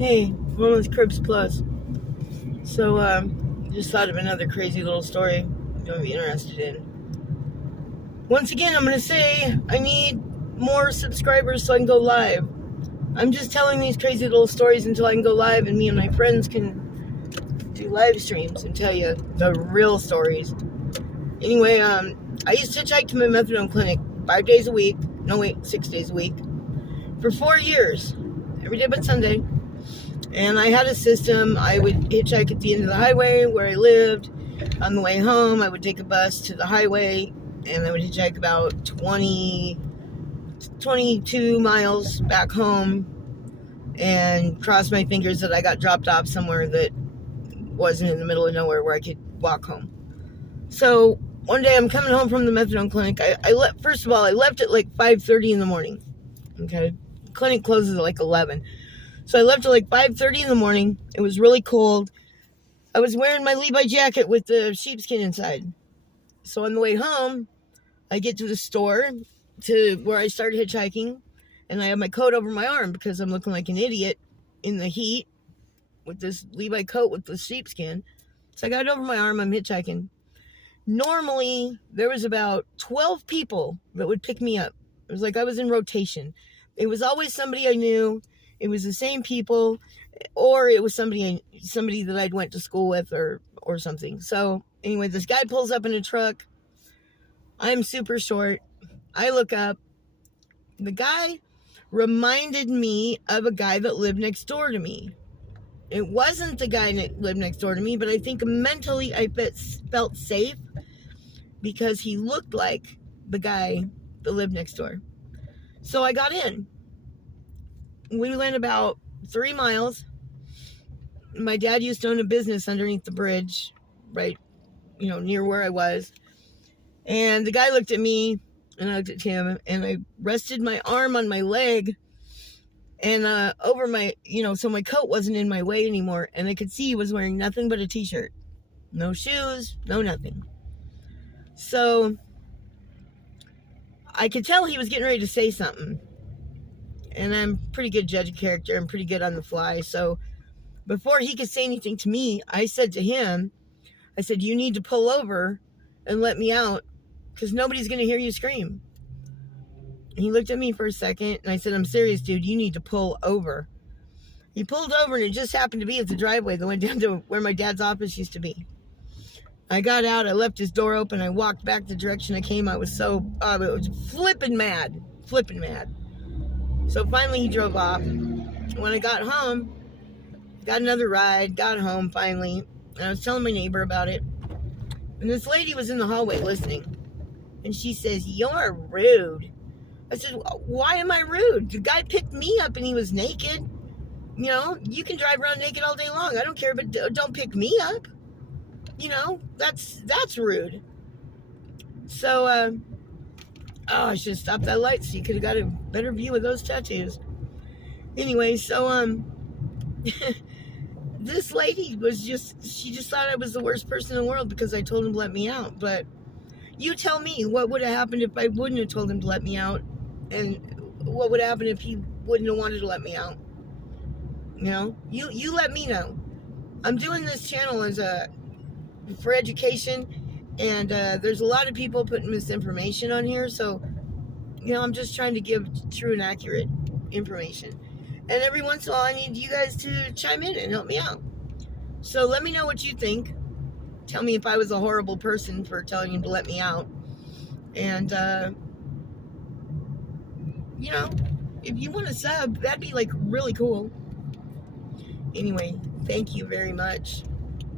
Hey, one with Cribs Plus. So, just thought of another crazy little story you might be interested in. Once again, I'm going to say I need more subscribers so I can go live. I'm just telling these crazy little stories until I can go live and me and my friends can do live streams and tell you the real stories. Anyway, I used to hitchhike to my methadone clinic 5 days a week. No, wait, 6 days a week. For 4 years. Every day but Sunday. And I had a system. I would hitchhike at the end of the highway where I lived. On the way home, I would take a bus to the highway, and I would hitchhike about 22 miles back home and cross my fingers that I got dropped off somewhere that wasn't in the middle of nowhere where I could walk home. So one day I'm coming home from the methadone clinic. First of all, I left at like 5:30 in the morning. Okay. Clinic closes at like 11. So I left at like 5:30 in the morning. It was really cold. I was wearing my Levi jacket with the sheepskin inside. So on the way home, I get to the store to where I started hitchhiking, and I have my coat over my arm because I'm looking like an idiot in the heat with this Levi coat with the sheepskin. So I got it over my arm. I'm hitchhiking. Normally, there was about 12 people that would pick me up. It was like I was in rotation. It was always somebody I knew. It was the same people, or it was somebody that I'd went to school with or something. So anyway, this guy pulls up in a truck. I'm super short. I look up. The guy reminded me of a guy that lived next door to me. It wasn't the guy that lived next door to me, but I think mentally I felt safe because he looked like the guy that lived next door. So I got in. We went about 3 miles. My dad used to own a business underneath the bridge, right, near where I was. And the guy looked at me, and I looked at him, and I rested my arm on my leg, and over my, so my coat wasn't in my way anymore, and I could see he was wearing nothing but a t-shirt. No shoes, no nothing. So I could tell he was getting ready to say something. And I'm pretty good judge of character. I'm pretty good on the fly. So before he could say anything to me, I said to him, I said, you need to pull over and let me out because nobody's going to hear you scream. And he looked at me for a second, and I said, I'm serious, dude. You need to pull over. He pulled over, and it just happened to be at the driveway that went down to where my dad's office used to be. I got out. I left his door open. I walked back the direction I came. I was flipping mad. So finally he drove off. When I got home, got another ride, got home finally, and I was telling my neighbor about it. And this lady was in the hallway listening. And she says, you're rude. I said, why am I rude? The guy picked me up and he was naked. You can drive around naked all day long. I don't care, but don't pick me up. That's rude. So, I should have stopped that light so you could have got a better view of those tattoos. Anyway, so, this lady she just thought I was the worst person in the world because I told him to let me out. But you tell me what would have happened if I wouldn't have told him to let me out, and what would happen if he wouldn't have wanted to let me out. You let me know. I'm doing this channel for education. And there's a lot of people putting misinformation on here. So, I'm just trying to give true and accurate information. And every once in a while, I need you guys to chime in and help me out. So let me know what you think. Tell me if I was a horrible person for telling you to let me out. And, if you want to sub, that'd be like really cool. Anyway, thank you very much.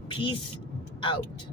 Peace out.